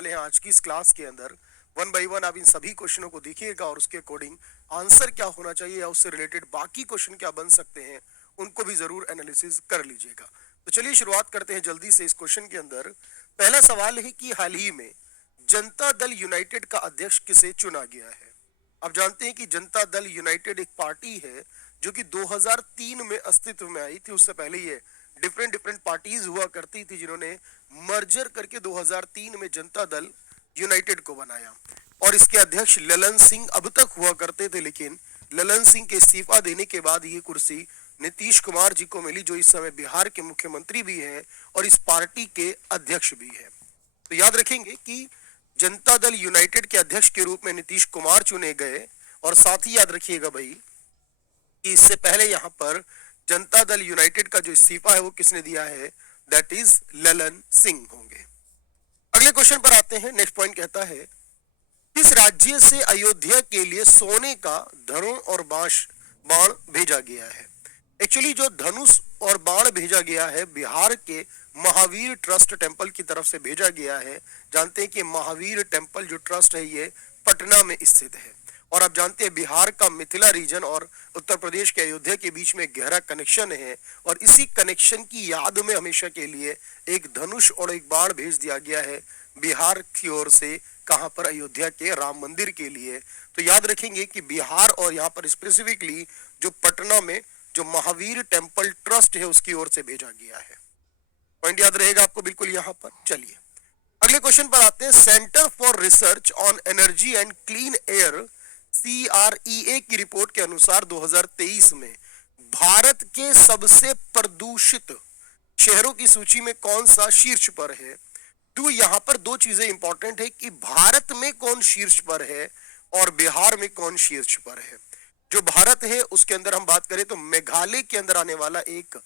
वाले हैं आज की इस क्लास के अंदर। वन बाय वन आप इन सभी क्वेश्चनों को देखिएगा और उसके अकॉर्डिंग आंसर क्या होना चाहिए या उससे रिलेटेड बाकी क्वेश्चन क्या बन सकते हैं उनको भी जरूर एनालिसिस कर लीजिएगा। तो चलिए शुरुआत करते हैं जल्दी से इस क्वेश्चन के अंदर। पहला सवाल है कि हाल ही में जनता दल यूनाइटेड का अध्यक्ष किसे चुना गया है। आप जानते हैं कि जनता दल यूनाइटेड एक पार्टी है जो कि 2003 में अस्तित्व में आई थी। उससे पहले ये डिफरेंट डिफरेंट पार्टीज हुआ करती थी जिन्होंने मर्जर करके 2003 में जनता दल यूनाइटेड को बनाया और इसके अध्यक्ष ललन सिंह अब तक हुआ करते थे, लेकिन ललन सिंह के इस्तीफा देने के बाद ये कुर्सी नीतीश कुमार जी को मिली जो इस समय बिहार के मुख्यमंत्री भी हैं और इस पार्टी के अध्यक्ष भी हैं। तो याद रखेंगे कि जनता दल यूनाइटेड के अध्यक्ष के रूप में नीतीश कुमार चुने गए और साथ ही याद रखिएगा भाई कि इससे पहले यहाँ पर जनता दल यूनाइटेड का जो इस्तीफा है वो किसने दिया है, दैट इज ललन सिंह होंगे। अगले क्वेश्चन पर आते हैं। नेक्स्ट पॉइंट कहता है किस राज्य से अयोध्या के लिए सोने का धनुष और बाण भेजा गया है। एक्चुअली जो धनुष और बाण भेजा गया है बिहार के महावीर ट्रस्ट टेम्पल की तरफ से भेजा गया है। जानते हैं कि महावीर टेम्पल जो ट्रस्ट है ये पटना में स्थित है और आप जानते हैं बिहार का मिथिला रीजन और उत्तर प्रदेश के अयोध्या के बीच में गहरा कनेक्शन है और इसी कनेक्शन की याद में हमेशा के लिए एक धनुष और एक बाण भेज दिया गया है बिहार की ओर से। कहां पर, अयोध्या के राम मंदिर के लिए। तो याद रखेंगे कि बिहार और यहाँ पर स्पेसिफिकली जो पटना में जो महावीर टेम्पल ट्रस्ट है उसकी ओर से भेजा गया है। पॉइंट याद रहेगा आपको बिल्कुल यहाँ पर। चलिए अगले क्वेश्चन पर आते हैं। Centre for research on energy and clean air CREA की रिपोर्ट के अनुसार 2023 में भारत के सबसे प्रदूषित शहरों की सूची में कौन सा शीर्ष पर है। तो यहाँ पर दो चीजें इंपॉर्टेंट है कि भारत में कौन शीर्ष पर है और बिहार में कौन शीर्ष पर है। जो भारत है उसके अंदर हम बात करें तो मेघालय के अंदर आने वाला एक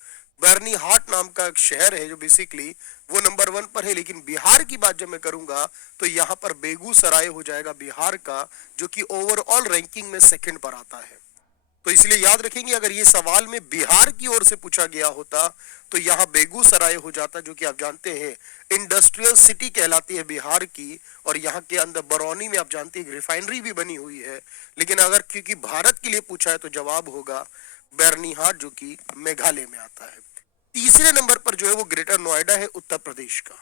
बर्नीहाट नाम का एक शहर है जो बेसिकली वो नंबर 1 पर है, लेकिन बिहार की बात जब मैं करूंगा तो यहाँ पर बेगूसराय हो जाएगा बिहार का, जो कि ओवरऑल रैंकिंग में सेकंड पर आता है। तो इसलिए याद रखेंगे अगर ये सवाल में बिहार की ओर से पूछा गया होता तो यहाँ बेगूसराय हो जाता, जो कि आप जानते हैं इंडस्ट्रियल सिटी कहलाती है बिहार की और यहाँ के अंदर बरौनी में आप जानते हैं रिफाइनरी भी बनी हुई है। लेकिन अगर क्योंकि भारत के लिए पूछा है तो जवाब होगा बर्नीहाट जो कि मेघालय में आता है। तीसरे नंबर पर जो है वो ग्रेटर नोएडा है उत्तर प्रदेश का।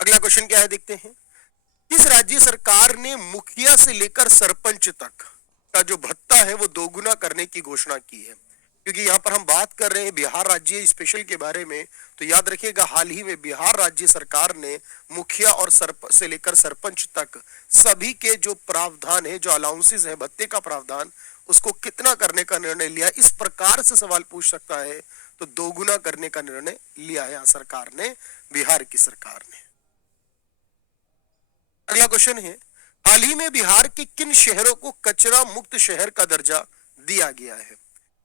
अगला क्वेश्चन क्या है देखते हैं। किस राज्य सरकार ने मुखिया से लेकर सरपंच तक का जो भत्ता है वो दोगुना करने की घोषणा की है। क्योंकि यहाँ पर हम बात कर रहे हैं बिहार राज्य स्पेशल के बारे में, तो याद रखिएगा हाल ही में बिहार राज्य सरकार ने मुखिया और से लेकर सरपंच तक सभी के जो प्रावधान है, जो अलाउंसेस है, भत्ते का प्रावधान, उसको कितना करने का निर्णय लिया। इस प्रकार से सवाल पूछ सकता है तो दोगुना करने का निर्णय लिया है सरकार ने, बिहार की सरकार ने। अगला क्वेश्चन है हाल ही में बिहार के किन शहरों को कचरा मुक्त शहर का दर्जा दिया गया है।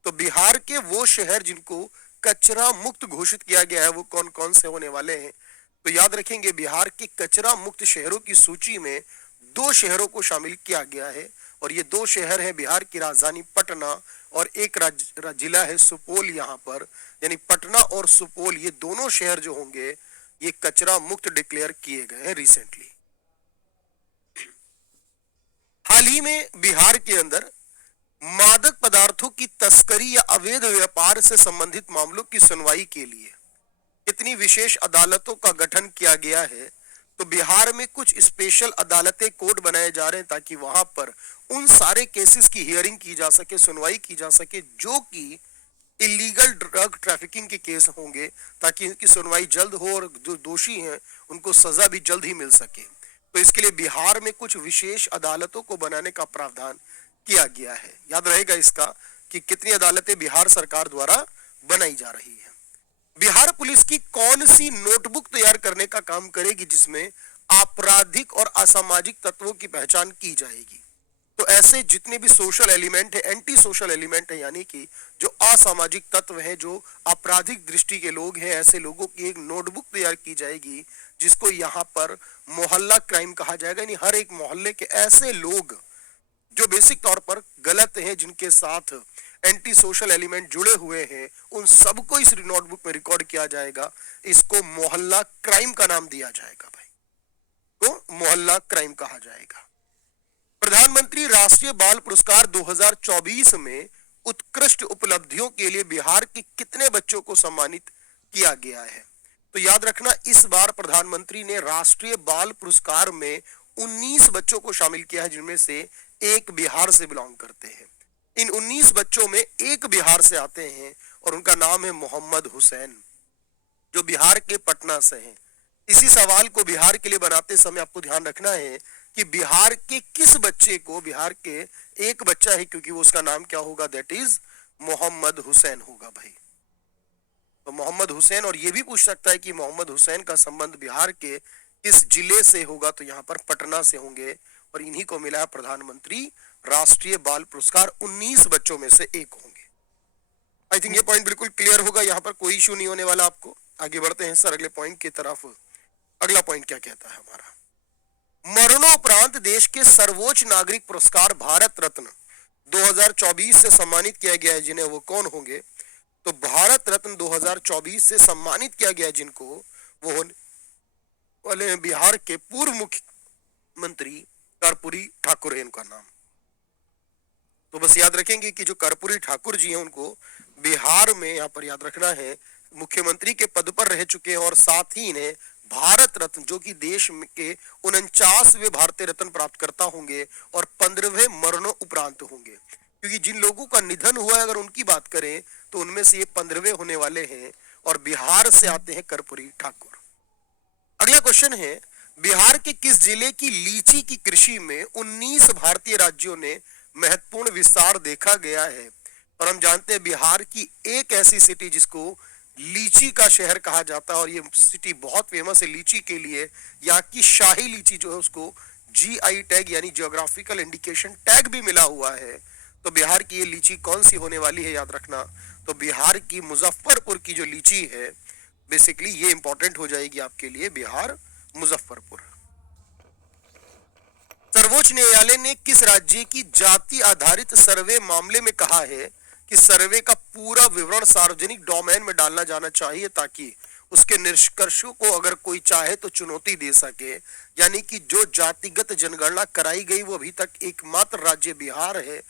तो बिहार के वो शहर जिनको कचरा मुक्त घोषित किया गया है वो कौन कौन से होने वाले हैं। तो याद रखेंगे बिहार के कचरा मुक्त शहरों की सूची में 2 शहरों को शामिल किया गया है और ये 2 शहर हैं बिहार की राजधानी पटना और एक जिला है सुपौल। यहाँ पर यानी पटना और सुपौल ये दोनों शहर जो होंगे ये कचरा मुक्त डिक्लेयर किए गए हैं रिसेंटली। हाल ही में बिहार के अंदर मादक पदार्थों की तस्करी या अवैध व्यापार से संबंधित मामलों की सुनवाई के लिए कितनी विशेष अदालतों का गठन किया गया है। तो बिहार में कुछ स्पेशल अदालतें, कोर्ट बनाए जा रहे हैं ताकि वहां पर उन सारे केसेस की हियरिंग की जा सके, सुनवाई की जा सके जो कि इलीगल ड्रग ट्रैफिकिंग के केस होंगे, ताकि इनकी सुनवाई जल्द हो और जो दोषी हैं उनको सजा भी जल्द ही मिल सके। तो इसके लिए बिहार में कुछ विशेष अदालतों को बनाने का प्रावधान किया गया है। याद रहेगा इसका कि कितनी अदालतें बिहार सरकार द्वारा बनाई जा रही है। बिहार पुलिस की कौन सी नोटबुक तैयार करने का काम करेगी जिसमें आपराधिक और असामाजिक तत्वों की पहचान की जाएगी। तो ऐसे जितने भी सोशल एलिमेंट है, एंटी सोशल एलिमेंट है, यानी कि जो असामाजिक तत्व है, जो आपराधिक दृष्टि के लोग हैं, ऐसे लोगों की एक नोटबुक तैयार की जाएगी जिसको यहाँ पर मोहल्ला क्राइम कहा जाएगा। यानी हर एक मोहल्ले के ऐसे लोग जो बेसिक तौर पर गलत हैं, जिनके साथ एंटी सोशल एलिमेंट जुड़े हुए हैं, उन सबको इस नोटबुक में रिकॉर्ड किया जाएगा। इसको मोहल्ला क्राइम का नाम दिया जाएगा भाई। मोहल्ला क्राइम कहा जाएगा। प्रधानमंत्री राष्ट्रीय बाल पुरस्कार 2024 में उत्कृष्ट उपलब्धियों के लिए बिहार के कितने बच्चों को सम्मानित किया गया है? तो याद रखना, इस बार प्रधानमंत्री ने राष्ट्रीय बाल पुरस्कार में 19 बच्चों को शामिल किया है, जिनमें से एक बिहार से बिलोंग करते हैं। इन 19 बच्चों में एक बिहार से आते हैं और उनका नाम है मोहम्मद हुसैन, जो बिहार के पटना से हैं। इसी सवाल को बिहार के लिए बनाते समय आपको ध्यान रखना है कि बिहार के किस बच्चे को, बिहार के एक बच्चा है क्योंकि वो, उसका नाम क्या होगा? दैट इज मोहम्मद हुसैन होगा भाई। तो मोहम्मद हुसैन, और ये भी पूछ सकता है कि मोहम्मद हुसैन का संबंध बिहार के किस जिले से होगा? तो यहाँ पर पटना से होंगे और इन्हीं को मिला है प्रधानमंत्री राष्ट्रीय बाल पुरस्कार। 19 बच्चों में से एक होंगे। आई थिंक ये पॉइंट बिल्कुल क्लियर होगा, यहाँ पर कोई इशू नहीं होने वाला आपको। आगे बढ़ते हैं सर अगले पॉइंट की तरफ। अगला पॉइंट क्या कहता है हमारा? मरणोपरांत देश के सर्वोच्च नागरिक पुरस्कार भारत रत्न 2024 से सम्मानित किया गया है, जिन्हें वो कौन होंगे? तो भारत रत्न 2024 से सम्मानित किया गया जिनको, वो होने वाले हैं बिहार के पूर्व मुख्यमंत्री कर्पूरी ठाकुर है उनका नाम। तो बस याद रखेंगे कि जो कर्पूरी ठाकुर जी हैं उनको बिहार में, यहाँ पर याद रखना है, मुख्यमंत्री के पद पर रह चुके हैं और साथ ही इन्हें भारत रत्न, जो कि देश के 49वें भारतीय रत्न प्राप्तकर्ता होंगे और 15वें मरणों उपरांत होंगे। क्योंकि जिन लोगों का निधन हुआ है अगर उनकी बात करें तो उनमें से ये 15वें होने वाले हैं और बिहार से आते हैं कर्पूरी ठाकुर। अगला क्वेश्चन है, बिहार के किस जिले की लीची की कृषि में 19 भारतीय राज्यों ने महत्वपूर्ण विस्तार देखा गया है? और हम जानते हैं बिहार की एक ऐसी सिटी जिसको लीची का शहर कहा जाता है और ये सिटी बहुत फेमस है लीची के लिए। यहाँ की शाही लीची जो है उसको जीआई टैग यानी जियोग्राफिकल इंडिकेशन टैग भी मिला हुआ है। तो बिहार की ये लीची कौन सी होने वाली है? याद रखना, तो बिहार की मुजफ्फरपुर की जो लीची है, बेसिकली ये इंपॉर्टेंट हो जाएगी आपके लिए, बिहार मुजफ्फरपुर। सर्वोच्च न्यायालय ने किस राज्य की जाति आधारित सर्वे मामले में कहा है कि सर्वे का पूरा विवरण सार्वजनिक डोमेन में डालना जाना चाहिए ताकि उसके निष्कर्षों को अगर कोई चाहे तो चुनौती दे सके? यानी कि जो जातिगत जनगणना कराई गई वो अभी तक एकमात्र राज्य बिहार है।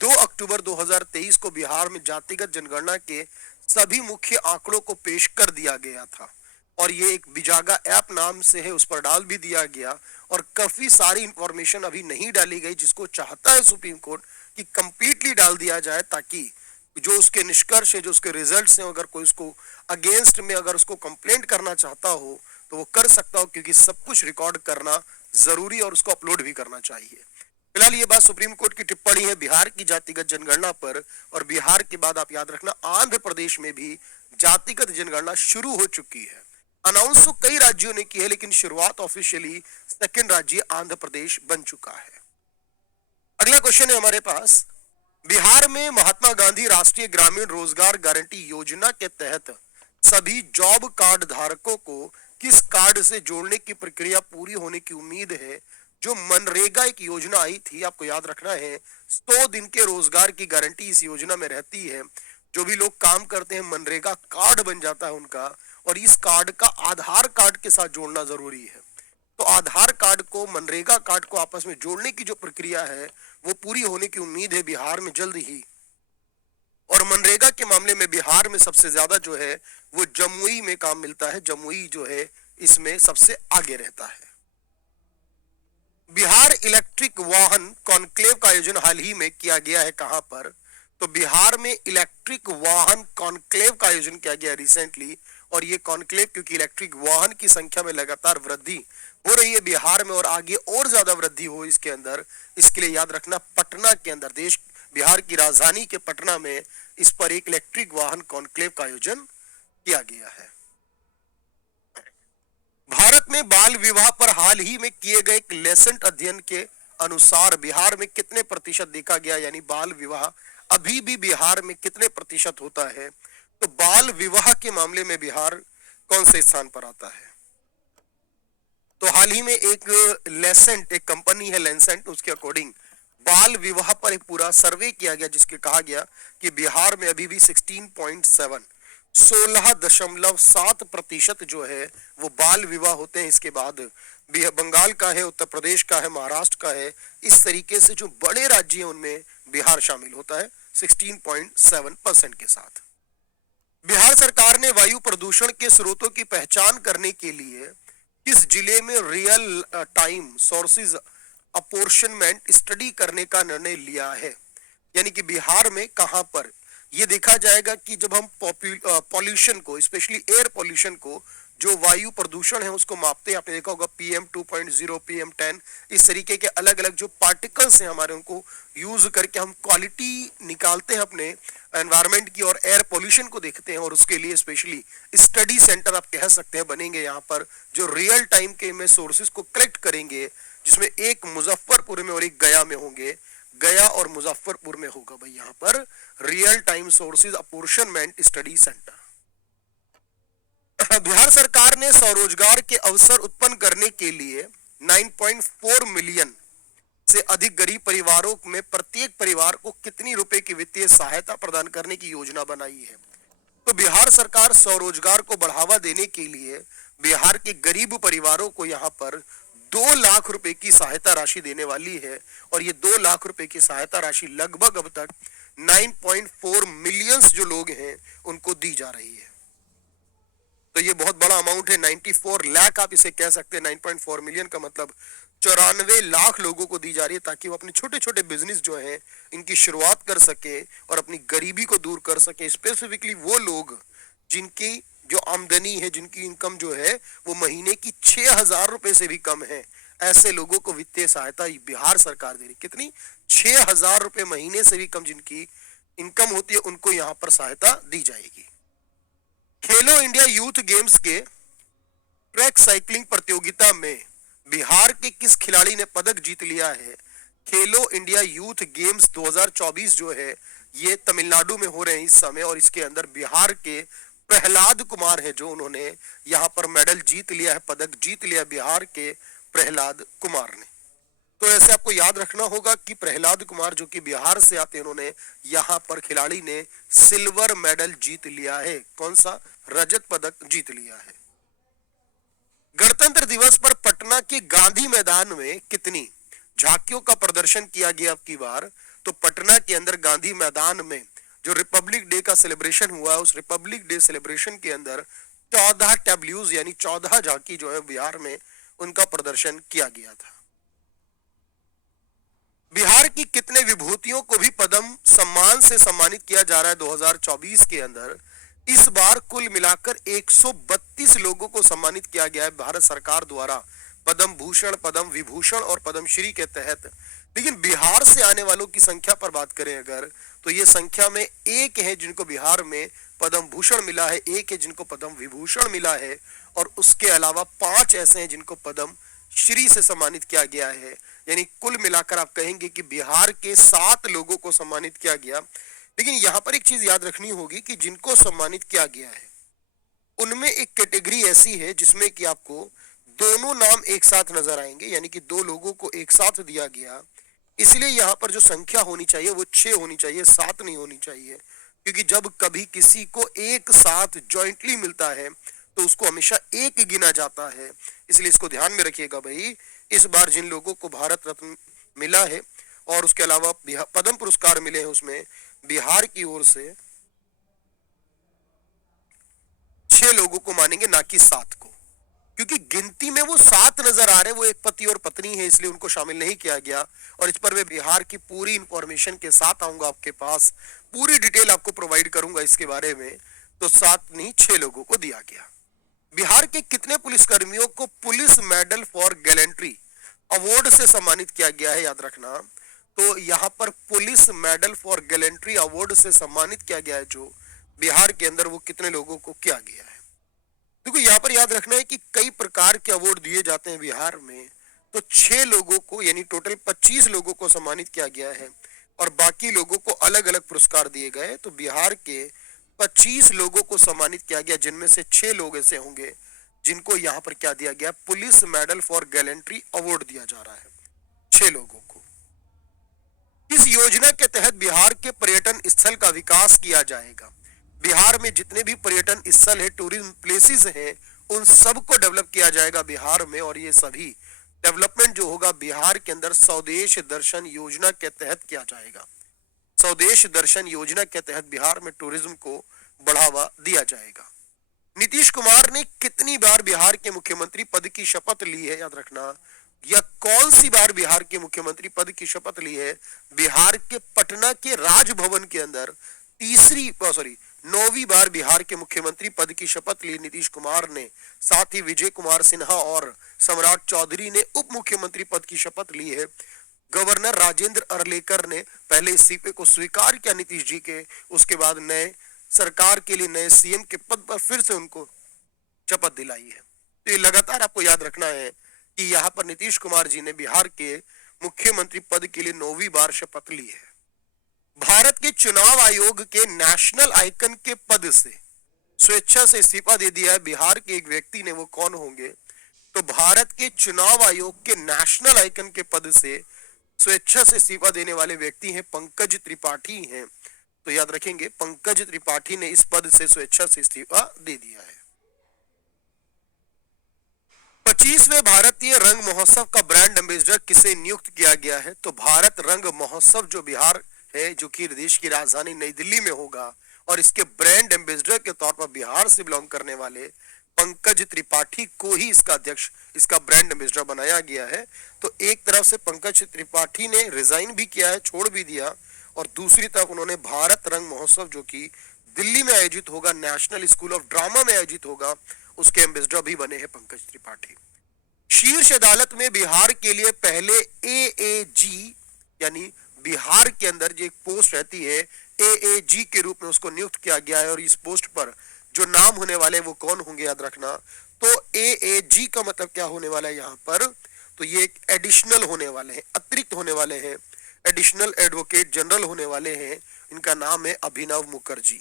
2 अक्टूबर 2023 को बिहार में जातिगत जनगणना के सभी मुख्य आंकड़ों को पेश कर दिया गया था और ये एक बिजागा ऐप नाम से है, उस पर डाल भी दिया गया और काफी सारी इंफॉर्मेशन अभी नहीं डाली गई, जिसको चाहता है सुप्रीम कोर्ट कि कंप्लीटली डाल दिया जाए ताकि जो उसके निष्कर्ष है, जो उसके रिजल्ट्स हैं, अगर कोई उसको अगेंस्ट में अगर उसको कंप्लेंट करना चाहता हो तो वो कर सकता हो, क्योंकि सब कुछ रिकॉर्ड करना जरूरी और उसको अपलोड भी करना चाहिए। फिलहाल ये बात सुप्रीम कोर्ट की टिप्पणी है बिहार की जातिगत जनगणना पर। और बिहार के बाद आप याद रखना आंध्र प्रदेश में भी जातिगत जनगणना शुरू हो चुकी है। अनाउंस तो कई राज्यों ने की है लेकिन शुरुआत ऑफिशियली सेकंड राज्य आंध्र प्रदेश बन चुका है। अगला क्वेश्चन है हमारे पास, बिहार में महात्मा गांधी राष्ट्रीय ग्रामीण रोजगार गारंटी योजना के तहत सभी जॉब कार्ड धारकों को किस कार्ड से जोड़ने की प्रक्रिया पूरी होने की उम्मीद है? जो मनरेगा एक योजना आई थी, आपको याद रखना है, 100 दिन के रोजगार की गारंटी इस योजना में रहती है। जो भी लोग काम करते हैं मनरेगा कार्ड बन जाता है उनका, और इस कार्ड का आधार कार्ड के साथ जोड़ना जरूरी है। तो आधार कार्ड को मनरेगा कार्ड को आपस में जोड़ने की जो प्रक्रिया है वो पूरी होने की उम्मीद है बिहार में जल्द ही। और मनरेगा के मामले में बिहार में सबसे ज्यादा जो है वो जमुई में काम मिलता है, जमुई जो है इसमें सबसे आगे रहता है। बिहार इलेक्ट्रिक वाहन कॉन्क्लेव का आयोजन हाल ही में किया गया है, कहां पर? तो बिहार में इलेक्ट्रिक वाहन कॉन्क्लेव का आयोजन किया गया रिसेंटली। और ये कॉन्क्लेव क्योंकि इलेक्ट्रिक वाहन की संख्या में लगातार वृद्धि हो रही है बिहार में और आगे और ज्यादा वृद्धि हो इसके अंदर, इसके लिए याद रखना पटना के अंदर, देश बिहार की राजधानी के पटना में इस पर एक इलेक्ट्रिक वाहन कॉन्क्लेव का आयोजन किया गया है। भारत में बाल विवाह पर हाल ही में किए गए एक लेसेंट अध्ययन के अनुसार बिहार में कितने प्रतिशत देखा गया, यानी बाल विवाह अभी भी बिहार में कितने प्रतिशत होता है? तो बाल विवाह के मामले में बिहार कौन से स्थान पर आता है? तो हाल ही में एक लेसेंट, एक कंपनी है लेसेंट, उसके अकॉर्डिंग बाल विवाह पर एक पूरा सर्वे किया गया जिसके कहा गया कि बिहार में अभी भी 16.7 प्रतिशत जो है वो बाल विवाह होते हैं। इसके बाद बंगाल का है, उत्तर प्रदेश का है, महाराष्ट्र का है, इस तरीके से जो बड़े राज्य हैं उनमें बिहार शामिल होता है 16.7% के साथ। बिहार सरकार ने वायु प्रदूषण के स्रोतों की पहचान करने के लिए किस जिले में real time sources apportionment study करने का निर्णय लिया है? यानी कि बिहार में कहां पर ये देखा जाएगा कि जब हम पॉल्यूशन को, स्पेशली एयर पॉल्यूशन को, जो वायु प्रदूषण है उसको मापते हैं, आपने देखा होगा PM 2.0, PM 10, इस तरीके के अलग अलग जो पार्टिकल्स हैं हमारे, उनको यूज करके हम क्वालिटी निकालते हैं अपने एनवायरनमेंट की और एयर पॉल्यूशन को देखते हैं। और उसके लिए स्पेशली स्टडी सेंटर आप कह सकते हैं बनेंगे यहाँ पर, जो रियल टाइम के में सोर्सेज को कलेक्ट करेंगे, जिसमें एक मुजफ्फरपुर में और एक गया में होंगे। गया और मुजफ्फरपुर में होगा भाई यहाँ पर real time sources apportionment study centre. Bihar सरकार ने स्वरोजगार के अवसर उत्पन्न करने के लिए 9.4 मिलियन से अधिक गरीब परिवारों में प्रत्येक परिवार को कितनी रुपए की वित्तीय सहायता प्रदान करने की योजना बनाई है? तो बिहार सरकार स्वरोजगार को बढ़ावा देने के लिए बिहार के गरीब परिवारों को यहाँ पर 2 लाख रुपए की सहायता राशि देने वाली है। और ये 2 लाख रुपए की सहायता राशि लगभग अब तक 9.4 मिलियंस जो लोग हैं उनको दी जा रही है। तो ये बहुत बड़ा अमाउंट है, 94 लाख आप इसे कह सकते हैं। 9.4 मिलियन का मतलब 94 लाख लोगों को दी जा रही है, ताकि वो अपने छोटे छोटे बिजनेस जो हैं इनकी शुरुआत कर सके और अपनी गरीबी को दूर कर सके। स्पेसिफिकली वो लोग जिनकी जो आमदनी है, जिनकी इनकम जो है वो महीने की 6,000 रुपए से भी कम है, ऐसे लोगों को वित्तीय सहायता बिहार सरकार दे रही। कितनी? 6,000 रुपए महीने से भी कम जिनकी इनकम होती है उनको यहाँ पर सहायता दी जाएगी। खेलो इंडिया यूथ गेम्स के ट्रैक साइकिलिंग प्रतियोगिता में बिहार के किस खिलाड़ी ने पदक जीत लिया है? खेलो इंडिया यूथ गेम्स 2024 जो है ये तमिलनाडु में हो रहे हैं इस समय, और इसके अंदर बिहार के प्रहलाद कुमार है जो उन्होंने यहाँ पर मेडल जीत लिया है, पदक जीत लिया बिहार के प्रहलाद कुमार ने। तो ऐसे आपको याद रखना होगा कि प्रहलाद कुमार जो कि बिहार से आते हैं, उन्होंने यहाँ पर खिलाड़ी ने सिल्वर मेडल जीत लिया है। कौन सा? रजत पदक जीत लिया है। गणतंत्र दिवस पर पटना के गांधी मैदान में कितनी झांकियों का प्रदर्शन किया गया अब की बार? तो पटना के अंदर गांधी मैदान में जो रिपब्लिक डे का सेलिब्रेशन हुआ, उस रिपब्लिक डे सेलिब्रेशन के अंदर 14 टैब्ल्यूज यानी 14 झांकी जो है बिहार में उनका प्रदर्शन किया गया था। बिहार की कितने विभूतियों को भी पद्म सम्मान से सम्मानित किया जा रहा है 2024 के अंदर? इस बार कुल मिलाकर 132 लोगों को सम्मानित किया गया है भारत सरकार द्वारा पद्म भूषण, पद्म विभूषण और पद्म श्री के तहत। लेकिन बिहार से आने वालों की संख्या पर बात करें अगर, तो ये संख्या में एक है जिनको बिहार में पद्म भूषण मिला है, एक है जिनको पद्म विभूषण मिला है, और उसके अलावा 5 ऐसे हैं जिनको पद्म श्री से सम्मानित किया गया है। यानी कुल मिलाकर आप कहेंगे कि बिहार के 7 लोगों को सम्मानित किया गया। लेकिन यहाँ पर एक चीज याद रखनी होगी कि जिनको सम्मानित किया गया है उनमें एक कैटेगरी ऐसी है जिसमें कि आपको दोनों नाम एक साथ नजर आएंगे, यानी कि 2 लोगों को एक साथ दिया गया। इसलिए यहाँ पर जो संख्या होनी चाहिए वो 6 होनी चाहिए, 7 नहीं होनी चाहिए, क्योंकि जब कभी किसी को एक साथ जॉइंटली मिलता है तो उसको हमेशा एक गिना जाता है। इसलिए इसको ध्यान में रखिएगा भाई। इस बार जिन लोगों को भारत रत्न मिला है और उसके अलावा पद्म पुरस्कार मिले हैं उसमें बिहार की ओर से 6 लोगों को मानेंगे, ना कि 7 को, क्योंकि गिनती में वो 7 नजर आ रहे हैं, वो एक पति और पत्नी है, इसलिए उनको शामिल नहीं किया गया। और इस पर मैं बिहार की पूरी इंफॉर्मेशन के साथ आऊंगा आपके पास, पूरी डिटेल आपको प्रोवाइड करूंगा इसके बारे में। तो 7 नहीं 6 लोगों को दिया गया। बिहार के कितने पुलिसकर्मियों को police medal for gallantry award से सम्मानित किया गया है? याद रखना, तो यहाँ पर police medal for gallantry award से सम्मानित किया गया है जो बिहार के अंदर, वो कितने लोगों को किया गया है? देखो यहाँ पर याद रखना है कि कई प्रकार के अवार्ड दिए जाते हैं बिहार में, तो 6 लोगों को यानी टोटल 25 लोगों को सम्मानित किया गया है और बाकी लोगों को अलग अलग पुरस्कार दिए गए। तो बिहार के 25 लोगों को सम्मानित किया गया, जिनमें से 6 लोग ऐसे होंगे जिनको यहाँ पर क्या दिया गया? Police medal for gallantry award दिया जा रहा है 6 लोगों को। इस योजना के तहत बिहार के पर्यटन स्थल का विकास किया जाएगा। बिहार में जितने भी पर्यटन स्थल है, टूरिज्म प्लेसेस हैं, उन सबको डेवलप किया जाएगा बिहार में। और ये सभी डेवलपमेंट जो होगा बिहार के अंदर स्वदेश दर्शन योजना के तहत किया जाएगा। स्वदेश दर्शन योजना के तहत बिहार में टूरिज्म को बढ़ावा दिया जाएगा। नीतीश कुमार ने कितनी बार बिहार के मुख्यमंत्री पद की शपथ ली है, याद रखना, या कौन सी बार बिहार के मुख्यमंत्री पद की शपथ ली है? बिहार के पटना के राजभवन के अंदर नौवीं बार बिहार के मुख्यमंत्री पद की शपथ ली नीतीश कुमार ने। साथ ही विजय कुमार सिन्हा और सम्राट चौधरी ने उप मुख्यमंत्री पद की शपथ ली है। गवर्नर राजेंद्र अरलेकर ने पहले इस्तीफे को स्वीकार किया नीतीश जी के, उसके बाद नए सरकार के लिए नए सीएम के पद पर फिर से उनको शपथ दिलाई है। तो ये लगातार आपको याद रखना है कि यहाँ पर नीतीश कुमार जी ने बिहार के मुख्यमंत्री पद के लिए 9वीं बार शपथ ली है। भारत के चुनाव आयोग के नेशनल आइकन के पद से स्वेच्छा से इस्तीफा दे दिया है बिहार के एक व्यक्ति ने। वो कौन होंगे? तो भारत के चुनाव आयोग के नेशनल आइकन के पद से स्वेच्छा से इस्तीफा देने वाले व्यक्ति हैं पंकज त्रिपाठी हैं। तो याद रखेंगे, पंकज त्रिपाठी ने इस पद से स्वेच्छा से इस्तीफा दे दिया है। 25वें भारतीय रंग महोत्सव का ब्रांड एम्बेसडर किसे नियुक्त किया गया है? तो भारत रंग महोत्सव जो बिहार है, जो कि देश की राजधानी नई दिल्ली में होगा, और इसके ब्रांड एम्बेसडर के तौर पर बिहार से बिलोंग करने वाले पंकज त्रिपाठी को ही इसका अध्यक्ष, इसका ब्रांड एम्बेसडर बनाया गया है। तो एक तरफ से पंकज त्रिपाठी ने रिजाइन भी किया है, छोड़ भी दिया, और दूसरी तरफ उन्होंने भारत रंग महोत्सव जो कि दिल्ली में आयोजित होगा, नेशनल स्कूल ऑफ ड्रामा में आयोजित होगा, उसके एम्बेसडर भी बने हैं पंकज त्रिपाठी। शीर्ष अदालत में बिहार के लिए पहले एएजी यानी बिहार के जो एक पोस्ट रहती है एएजी के रूप में उसको नियुक्त किया गया है। और इस पोस्ट पर जो नाम होने वाले वो कौन होंगे, याद रखना। तो एएजी का मतलब क्या होने वाला है यहाँ पर? तो ये एक एडिशनल होने वाले हैं, अतिरिक्त होने वाले हैं, एडिशनल एडवोकेट जनरल होने वाले हैं। इनका नाम है अभिनव मुखर्जी।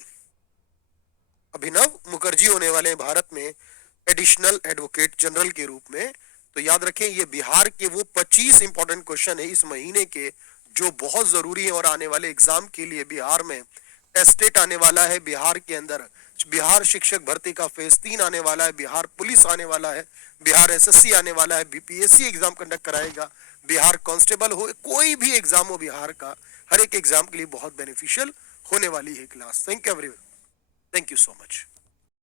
अभिनव मुखर्जी होने वाले हैं भारत में एडिशनल एडवोकेट जनरल के रूप में। तो याद रखें, ये बिहार के वो 25 इंपॉर्टेंट क्वेश्चन है इस महीने के जो बहुत जरूरी है। और आने वाले एग्जाम के लिए बिहार में टेस्टेट आने वाला है, बिहार के अंदर बिहार शिक्षक भर्ती का फेज 3 आने वाला है, बिहार पुलिस आने वाला है, बिहार एसएससी आने वाला है, बीपीएससी एग्जाम कंडक्ट कराएगा, बिहार कांस्टेबल हो, कोई भी एग्जाम हो बिहार का, हर एक एग्जाम के लिए बहुत बेनिफिशियल होने वाली है class. Thank you everyone, thank you so much.